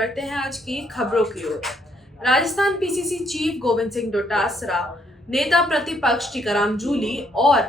बढ़ते हैं आज की खबरों की ओर। राजस्थान पीसीसी चीफ गोविंद सिंह डोटासरा, नेता प्रतिपक्ष टीकाराम जूली और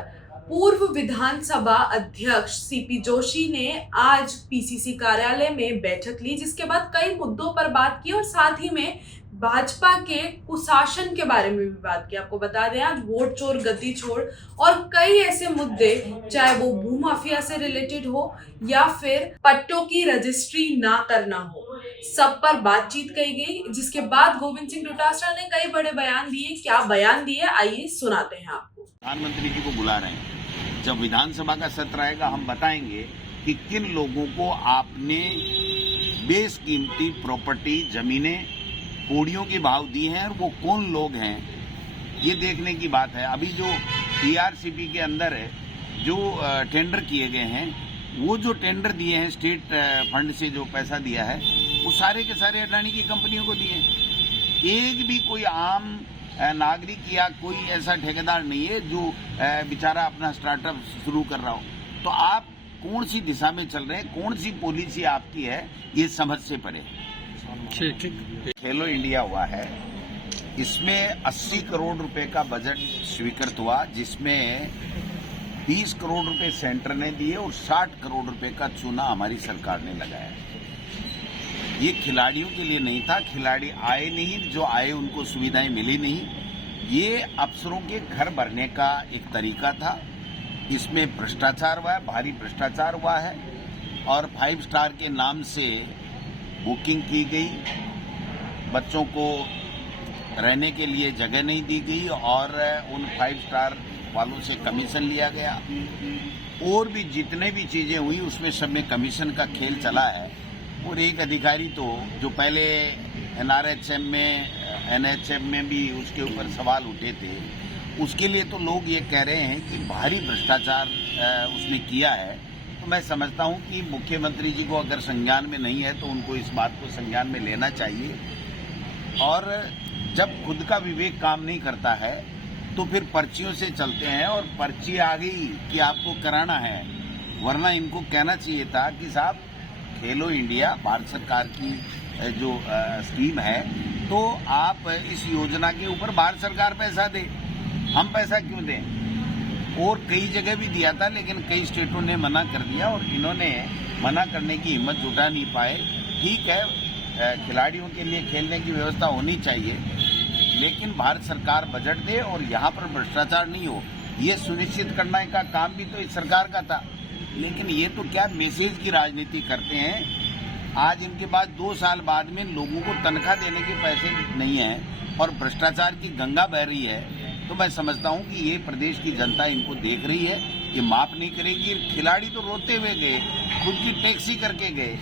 पूर्व विधानसभा अध्यक्ष सीपी जोशी ने आज पीसीसी कार्यालय में बैठक ली, जिसके बाद कई मुद्दों पर बात की और साथ ही में भाजपा के कुशासन के बारे में भी बात की। आपको बता दें, आज वोट चोर गद्दी छोड़ और कई ऐसे मुद्दे, चाहे वो भूमाफिया से रिलेटेड हो या फिर पट्टों की रजिस्ट्री ना करना हो, सब पर बातचीत की गई, जिसके बाद गोविंद सिंह डोटासरा ने कई बड़े बयान दिए। क्या बयान दिए, आइए सुनाते हैं आपको। प्रधानमंत्री जी को बुला रहे हैं, जब विधानसभा का सत्र आएगा हम बताएंगे कि किन लोगों को आपने बेशकीमती प्रॉपर्टी, जमीनें, कोड़ियों के भाव दी हैं और वो कौन लोग हैं, ये देखने की बात है। अभी जो टीआरसीपी के अंदर है, जो टेंडर किए गए हैं, वो जो टेंडर दिए हैं स्टेट फंड से जो पैसा दिया है, वो सारे के सारे अडानी की कंपनियों को दिए हैं। एक भी कोई आम नागरिक या कोई ऐसा ठेकेदार नहीं है जो बेचारा अपना स्टार्टअप शुरू कर रहा हो। तो आप कौन सी दिशा में चल रहे हैं, कौन सी पॉलिसी आपकी है, ये समझ से परे। खेलो इंडिया हुआ है, इसमें 80 करोड़ रुपए का बजट स्वीकृत हुआ, जिसमें 20 करोड़ रुपए सेंटर ने दिए और 60 करोड़ रुपए का चूना हमारी सरकार ने लगाया। ये खिलाड़ियों के लिए नहीं था, खिलाड़ी आए नहीं, जो आए उनको सुविधाएं मिली नहीं। ये अफसरों के घर भरने का एक तरीका था। इसमें भ्रष्टाचार हुआ है, भारी भ्रष्टाचार हुआ है और 5 स्टार के नाम से बुकिंग की गई, बच्चों को रहने के लिए जगह नहीं दी गई और उन 5 स्टार वालों से कमीशन लिया गया। और भी जितने भी चीजें हुई उसमें सब में कमीशन का खेल चला है। और एक अधिकारी तो जो पहले एनआरएचएम में, एनएचएम में भी उसके ऊपर सवाल उठे थे, उसके लिए तो लोग ये कह रहे हैं कि भारी भ्रष्टाचार उसने किया है। तो मैं समझता हूं कि मुख्यमंत्री जी को अगर संज्ञान में नहीं है तो उनको इस बात को संज्ञान में लेना चाहिए। और जब खुद का विवेक काम नहीं करता है तो फिर पर्चियों से चलते हैं और पर्ची आ गई कि आपको कराना है, वरना इनको कहना चाहिए था कि साहब खेलो इंडिया भारत सरकार की जो स्कीम है, तो आप इस योजना के ऊपर भारत सरकार पैसा दे, हम पैसा क्यों दें। और कई जगह भी दिया था लेकिन कई स्टेटों ने मना कर दिया और इन्होंने मना करने की हिम्मत जुटा नहीं पाए। ठीक है, खिलाड़ियों के लिए खेलने की व्यवस्था होनी चाहिए, लेकिन भारत सरकार बजट दे और यहाँ पर भ्रष्टाचार नहीं हो, ये सुनिश्चित करने का काम भी तो इस सरकार का था। लेकिन ये तो क्या मैसेज की राजनीति करते हैं। आज इनके बाद 2 साल बाद में लोगों को तनख्वाह देने के पैसे नहीं हैं और भ्रष्टाचार की गंगा बह रही है। तो मैं समझता हूं कि ये प्रदेश की जनता इनको देख रही है, ये माफ नहीं करेगी। खिलाड़ी तो रोते हुए गए, खुद की टैक्सी करके गए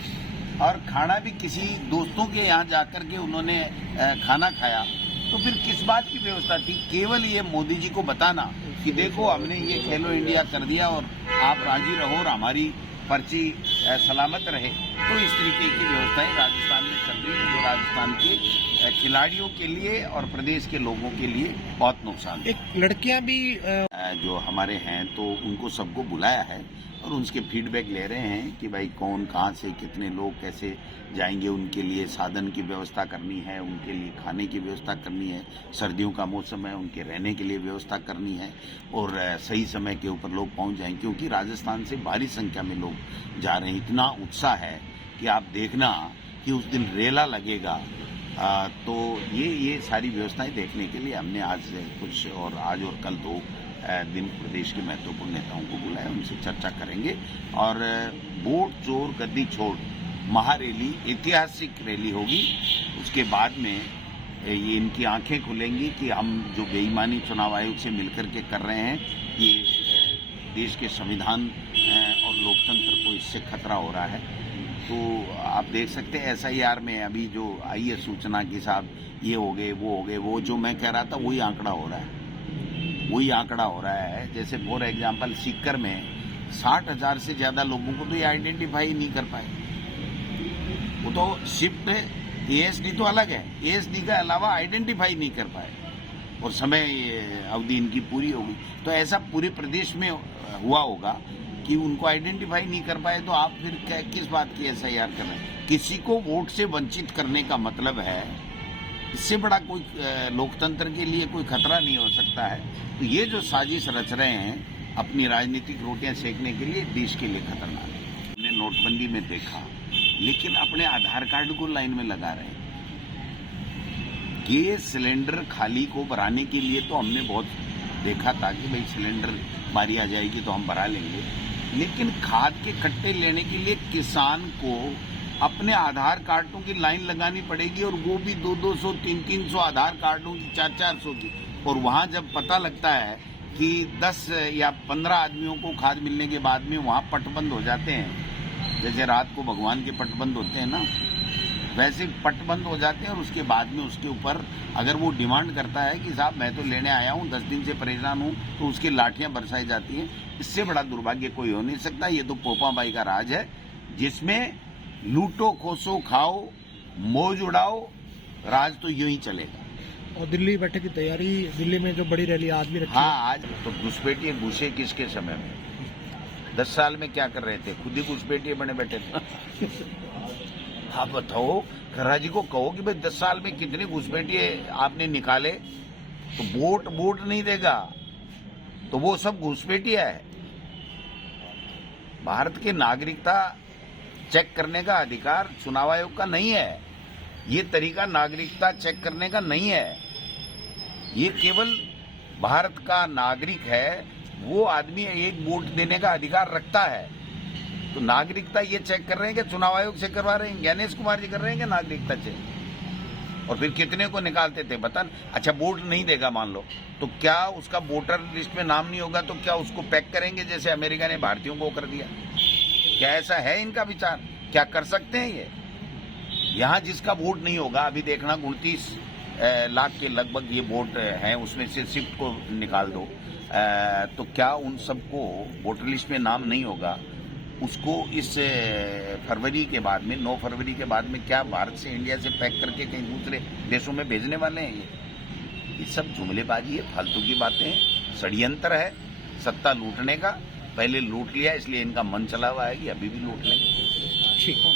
और खाना भी किसी दोस्तों के यहाँ जाकर के उन्होंने खाना खाया। तो फिर किस बात की व्यवस्था थी। केवल ये मोदी जी को बताना कि देखो हमने ये खेलो इंडिया कर दिया और आप राजी रहो और हमारी पर्ची सलामत रहे। तो इस तरीके की व्यवस्थाएं राजस्थान में चल रही है, जो राजस्थान के खिलाड़ियों के लिए और प्रदेश के लोगों के लिए बहुत नुकसान। एक लड़कियां भी जो हमारे हैं तो उनको सबको बुलाया है और उनके फीडबैक ले रहे हैं कि भाई कौन कहाँ से कितने लोग कैसे जाएंगे, उनके लिए साधन की व्यवस्था करनी है, उनके लिए खाने की व्यवस्था करनी है, सर्दियों का मौसम है, उनके रहने के लिए व्यवस्था करनी है और सही समय के ऊपर लोग पहुंच जाएं, क्योंकि राजस्थान से भारी संख्या में लोग जा रहे हैं। इतना उत्साह है कि आप देखना कि उस दिन रेला लगेगा। तो ये सारी व्यवस्थाएं देखने के लिए हमने आज और कल 2 दिन प्रदेश के महत्वपूर्ण नेताओं को बुलाया, उनसे चर्चा करेंगे और वोट चोर गद्दी छोड़ महारैली, ऐतिहासिक रैली होगी। उसके बाद में ये इनकी आंखें खुलेंगी कि हम जो बेईमानी चुनाव आयोग से मिलकर के कर रहे हैं, ये देश के संविधान और लोकतंत्र को इससे खतरा हो रहा है। तो आप देख सकते हैं SIR में अभी जो आई है सूचना कि साहब ये हो गए, वो जो मैं कह रहा था वही आंकड़ा हो रहा है। जैसे फॉर एग्जाम्पल सीकर में 60,000 से ज्यादा लोगों को तो ये आइडेंटिफाई नहीं कर पाए। वो तो शिफ्ट ASD तो अलग है, ASD का अलावा आइडेंटिफाई नहीं कर पाए और समय अवधि इनकी पूरी होगी। तो ऐसा पूरे प्रदेश में हुआ होगा कि उनको आइडेंटिफाई नहीं कर पाए तो आप फिर क्या किस बात की SIR कर रहे हैं? किसी को वोट से वंचित करने का मतलब है, इससे बड़ा कोई लोकतंत्र के लिए कोई खतरा नहीं हो सकता है। तो ये जो साजिश रच रहे हैं अपनी राजनीतिक रोटियां सेकने के लिए, देश के लिए खतरनाक है। हमने नोटबंदी में देखा, लेकिन अपने आधार कार्ड को लाइन में लगा रहे हैं। गैस सिलेंडर खाली को भराने के लिए तो हमने बहुत देखा था कि भाई सिलेंडर बारी आ जाएगी तो हम भरा लेंगे, लेकिन खाद के कट्टे लेने के लिए किसान को अपने आधार कार्डों की लाइन लगानी पड़ेगी, और वो भी 200, 300 आधार कार्डों की, 400 की। और वहां जब पता लगता है कि 10 या 15 आदमियों को खाद मिलने के बाद में वहां पटबंद हो जाते हैं, जैसे रात को भगवान के पटबंद होते हैं ना, वैसे पटबंद हो जाते हैं। और उसके बाद में उसके ऊपर अगर वो डिमांड करता है कि साहब मैं तो लेने आया हूँ, 10 दिन से परेशान हूँ, तो उसकी लाठियां बरसाई जाती हैं। इससे बड़ा दुर्भाग्य कोई हो नहीं सकता। ये तो पोपाबाई का राज है, जिसमें लूटो, खोसो, खाओ, मौज उड़ाओ, राज तो यूं ही चलेगा। और दिल्ली बैठक की तैयारी, दिल्ली में जो बड़ी रैली आज भी रखी हाँ, आज तो घुसपैठिए घुसे किसके समय में? 10 साल में क्या कर रहे थे? खुद ही घुसपैठिए बने बैठे थे। आप बताओ, खर्रा जी को कहो कि भाई 10 साल में कितने घुसपैठिए आपने निकाले, तो वोट नहीं देगा, तो वो सब घुसपैठिया है। भारत की नागरिकता चेक करने का अधिकार चुनाव आयोग का नहीं है। ये तरीका नागरिकता चेक करने का नहीं है। ये केवल भारत का नागरिक है, वो आदमी एक वोट देने का अधिकार रखता है। तो नागरिकता ये चेक कर रहे हैं कि चुनाव आयोग से करवा रहे हैं? ज्ञानेश कुमार जी कर रहे हैं कि नागरिकता चेक? और फिर कितने को निकालते थे बता। अच्छा, वोट नहीं देगा मान लो, तो क्या उसका वोटर लिस्ट में नाम नहीं होगा तो क्या उसको पैक करेंगे जैसे अमेरिका ने भारतीयों को कर दिया? क्या ऐसा है इनका विचार? क्या कर सकते हैं ये? यहाँ जिसका वोट नहीं होगा, अभी देखना 29 लाख के लगभग ये वोट हैं, उसमें से शिफ्ट को निकाल दो, तो क्या उन सबको वोटर लिस्ट में नाम नहीं होगा? उसको इस फरवरी के बाद में, 9 फरवरी के बाद में क्या भारत से, इंडिया से पैक करके कहीं दूसरे देशों में भेजने वाले हैं? ये सब जुमलेबाजी है, फालतू की बातें हैं, षड्यंत्र है सत्ता लूटने का। पहले लूट लिया, इसलिए इनका मन चला हुआ है कि अभी भी लूट लेंगे। ठीक है।